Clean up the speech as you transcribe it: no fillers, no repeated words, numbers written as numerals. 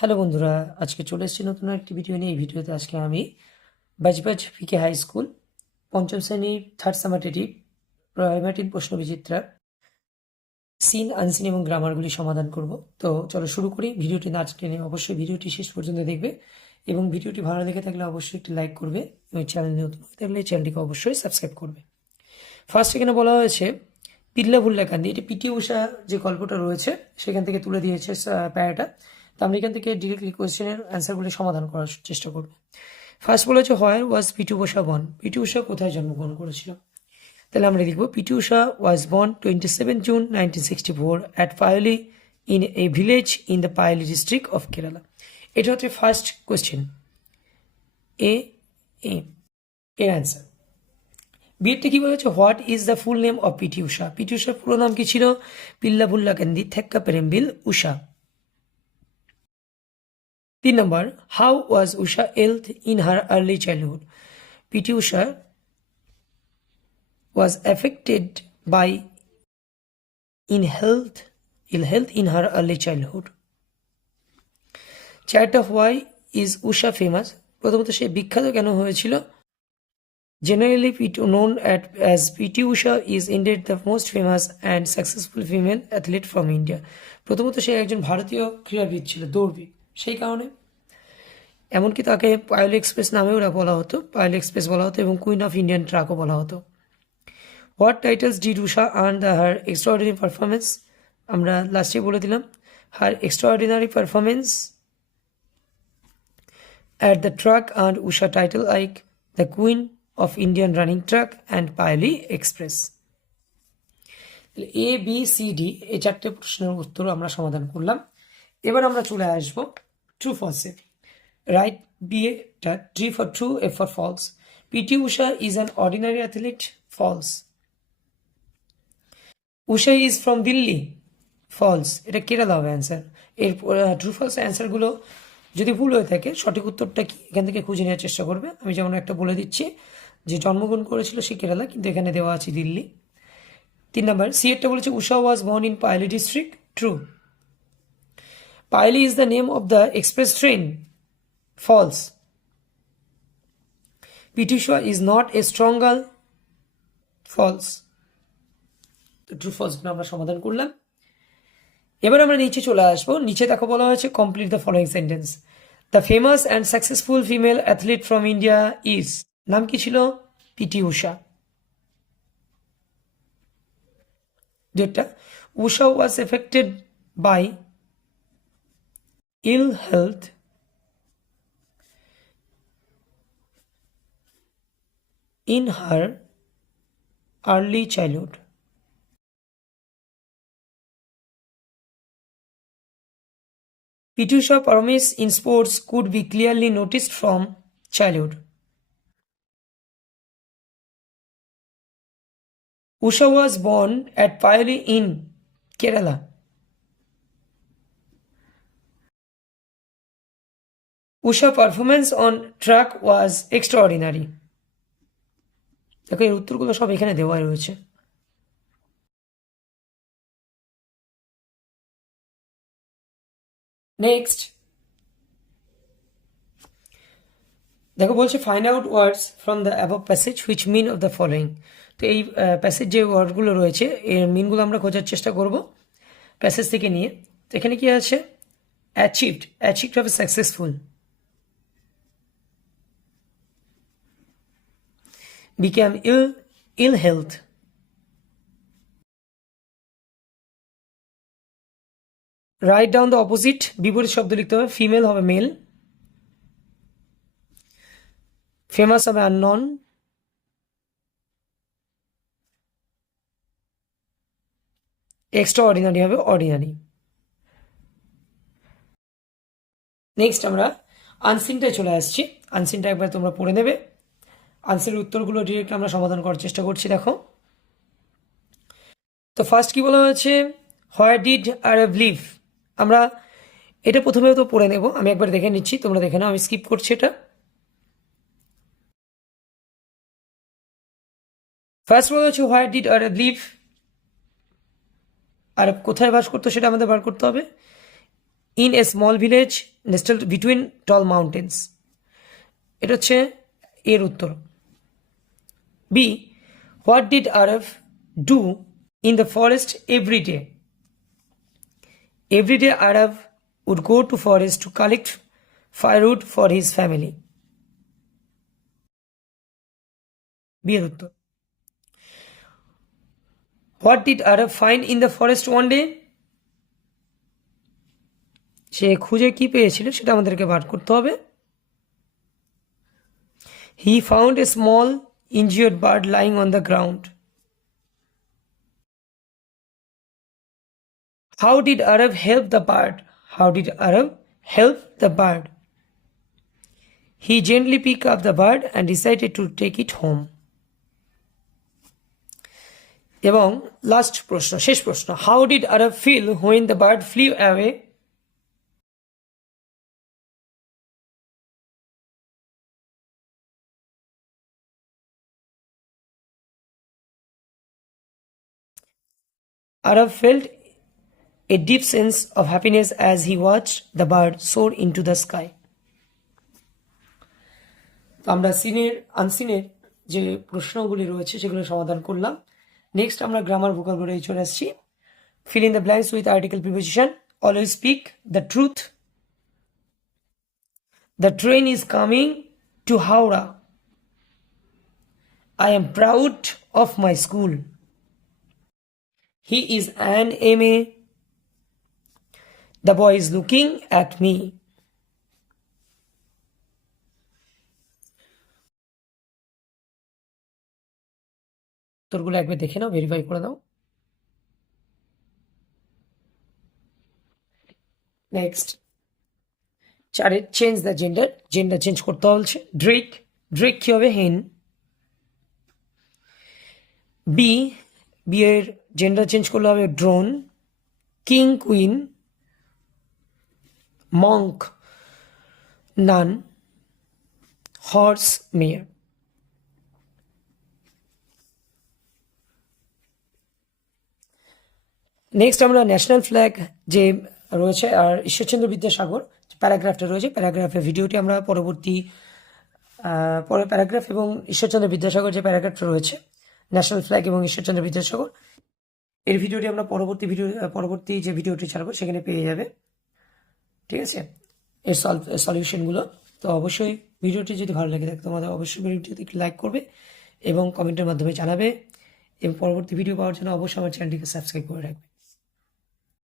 হ্যালো বন্ধুরা, আজকে চলে এসেছি নতুন একটি ভিডিও নিয়ে। এই ভিডিওতে আজকে আমি বাজবাজ পিকে হাই স্কুল পঞ্চম শ্রেণীর থার্ড সামারেটিভ প্রাইমারি প্রশ্ন বিচিত্রার সিন আনসিন এবং গ্রামারগুলি সমাধান করব। তো চলো শুরু করি। ভিডিওটি না টেনে অবশ্যই ভিডিওটি শেষ পর্যন্ত দেখবে এবং ভিডিওটি ভালো লেগে থাকলে অবশ্যই একটি লাইক করবে এবং চ্যানেল নতুন হয়ে থাকলে চ্যানেলটিকে অবশ্যই সাবস্ক্রাইব করবে। ফার্স্ট এখানে বলা হয়েছে পিল্লা ভুল্লা কান্দি, এটি পিটি ঊষা যে গল্পটা রয়েছে সেখান থেকে তুলে দিয়েছে প্যারাটা। তো আমরা এখান থেকে ডিরেক্টলি কোয়েশ্চেনের অ্যান্সারগুলি সমাধান করার চেষ্টা করব। ফার্স্ট বলেছে where was PT Usha born, PT Usha কোথায় জন্মগ্রহণ করেছিল। তাহলে আমরা লিখব PT Usha was born 27 June 1964 at Payyoli in a village in the Payyoli district of Kerala. এটা হচ্ছে ফার্স্ট কোয়েশ্চেন, এ এর অ্যান্সার। বিয়েরটা কি বলেছে, what is the full name of PT Usha. PT ঊষার পুরো নাম কি ছিল? Pilavullakandi Thekkeparambil Usha. 3 নম্বর, how was Usha health in her early childhood. PT Usha was affected by ill health in her early childhood. Chat of why is Usha famous? প্রথমত সে বিখ্যাত কেন হয়েছিল? Generally known as PT Usha is indeed the most famous and successful female athlete from India. প্রথমত সে একজন ভারতীয় ক্রীড়াবিদ ছিল, দৌড়বিদ, সেই কারণে। এমনকি তাকে পায়োলি এক্সপ্রেস নামেও বলা হতো, পায়োলি এক্সপ্রেস বলা হতো এবং কুইন অফ ইন্ডিয়ান ট্রাকও বলা হতো। What titles did Usha earn her extraordinary performance? আমরা লাস্টে বলে দিলাম, her extraordinary performance at the track earned Usha title like the Queen of Indian running track and Paoli Express. A, B, C, D এই চারটে প্রশ্নের উত্তর আমরা সমাধান করলাম। এবার আমরা চলে আসবো ট্রু ফলসে। রাইট বি টা, T for true, F for false. PT Usha is an ordinary athlete. False. Usha is from Delhi. False, এটা কেরালা হবে অ্যান্সার। এর ট্রু ফলস অ্যান্সারগুলো যদি ভুল হয়ে থাকে সঠিক উত্তরটা কি এখান থেকে খুঁজে নেওয়ার চেষ্টা করবে। আমি যেমন একটা বলে দিচ্ছি যে জন্মগ্রহণ করেছিল সে কেরালা, কিন্তু এখানে দেওয়া আছে দিল্লি। 3 নম্বর, সি একটা বলেছে Usha was born in Payyoli district. True. Payyoli is the name of the express train. False. PT Usha is not a strong girl. False. True ফলসগুলো আমরা সমাধান করলাম। এবার আমরা নিচে চলে আসবো। নিচে দেখো বলা হয়েছে complete the following sentence. The famous and successful female athlete from India is, নাম কি ছিল? পিটি ঊষা। যেটা Usha was affected by ill health in her early childhood. PT Usha's promise in sports could be clearly noticed from childhood. Usha was born at Paoli in Kerala. Usha's performance on track was extraordinary. দেখো এর উত্তরগুলো সব এখানে দেওয়া রয়েছে। Next দেখো বলছে find out words from the above passage which mean of the following. তো এই প্যাসেজ যে ওয়ার্ডগুলো রয়েছে এর মিনগুলো আমরা খোঁজার চেষ্টা করব প্যাসেজ থেকে নিয়ে। তো এখানে কি আছে? অ্যাচিভড, অ্যাচিভড হবে successful. became ill health, write down the opposite, বিপরীত শব্দ লিখতে হবে। ফিমেল হবে মেল, ফেমাস হবে আননন, এক্সট্রা অর্ডিনারি হবে অর্ডিনারি। নেক্সট আমরা আনসিনটায় চলে আসছি। আনসিনটা একবার তোমরা পড়ে নেবে। আনসিনের উত্তরগুলো ডিরেক্ট আমরা সমাধান করার চেষ্টা করছি। দেখো তো ফার্স্ট কি বলা হয়েছে, হোয়ার ডিড আরব লিভ। আমরা এটা প্রথমে তো পড়ে নেব, আমি একবার দেখে নিচ্ছি, তোমরা দেখে নাও, আমি স্কিপ করছি এটা। ফার্স্ট বলা হচ্ছে হোয়ার ডিড আরব লিভ, আরব কোথায় বাস করতো সেটা আমাদের বার করতে হবে। In a small village nestled between tall mountains. এটা হচ্ছে এর উত্তর। B. What did Araf do in the forest every day? Every day Araf would go to forest to collect firewood for his family. B এর উত্তর। What did Araf find in the forest one day? সে খুঁজে কি পেয়েছিল সেটা আমাদেরকে বার করতে হবে। He found a small injured bird lying on the ground. How did Arab help the bird? How did Arab help the bird? He gently picked up the bird and decided to take it home. এবং লাস্ট প্রশ্ন, শেষ প্রশ্ন, how did Arab feel when the bird flew away? Arab felt a deep sense of happiness as he watched the bird soar into the sky. তো আমরা সিনের আনসিনের যে প্রশ্নগুলি রয়েছে সেগুলো সমাধান করলাম। নেক্সট আমরা গ্রামার ভোকাবুলারি চলে আসছি। Fill in the blanks with article preposition. Always speak the truth. The train is coming to Howrah. I am proud of my school. He is an MA. The boy is looking at me. উত্তরগুলো একবার দেখে নাও, ভেরিফাই করে দাও। নেক্সট 4 change the gender. Gender change করতে বলছে। Drake, Drake কি হবে? হেন। বি, বি এর জেন্ডার চেঞ্জ করলে হবে ড্রোন। King, queen. মঙ্ক, নান। হর্স, মেয়ার। নেক্সট আমরা ন্যাশনাল ফ্ল্যাগ যে রয়েছে আর ঈশ্বরচন্দ্র বিদ্যাসাগর প্যারাগ্রাফটা রয়েছে, প্যারাগ্রাফের ভিডিওটি আমরা পরবর্তী প্যারাগ্রাফ এবং ঈশ্বরচন্দ্র বিদ্যাসাগর যে প্যারাগ্রাফটা রয়েছে ন্যাশনাল ফ্ল্যাগ এবং ঈশ্বরচন্দ্র বিদ্যাসাগর, এর ভিডিওটি আমরা পরবর্তী যে ভিডিওটি ছাড়বো সেখানে পেয়ে যাবে। ঠিক আছে, এর সলিউশনগুলো। তো অবশ্যই ভিডিওটি যদি ভালো লাগে থাকে তোমাদের অবশ্যই ভিডিওটি একটু লাইক করবে এবং কমেন্টের মাধ্যমে জানাবে এবং পরবর্তী ভিডিও পাওয়ার জন্য অবশ্যই আমার চ্যানেলটিকে সাবস্ক্রাইব করে রাখবে।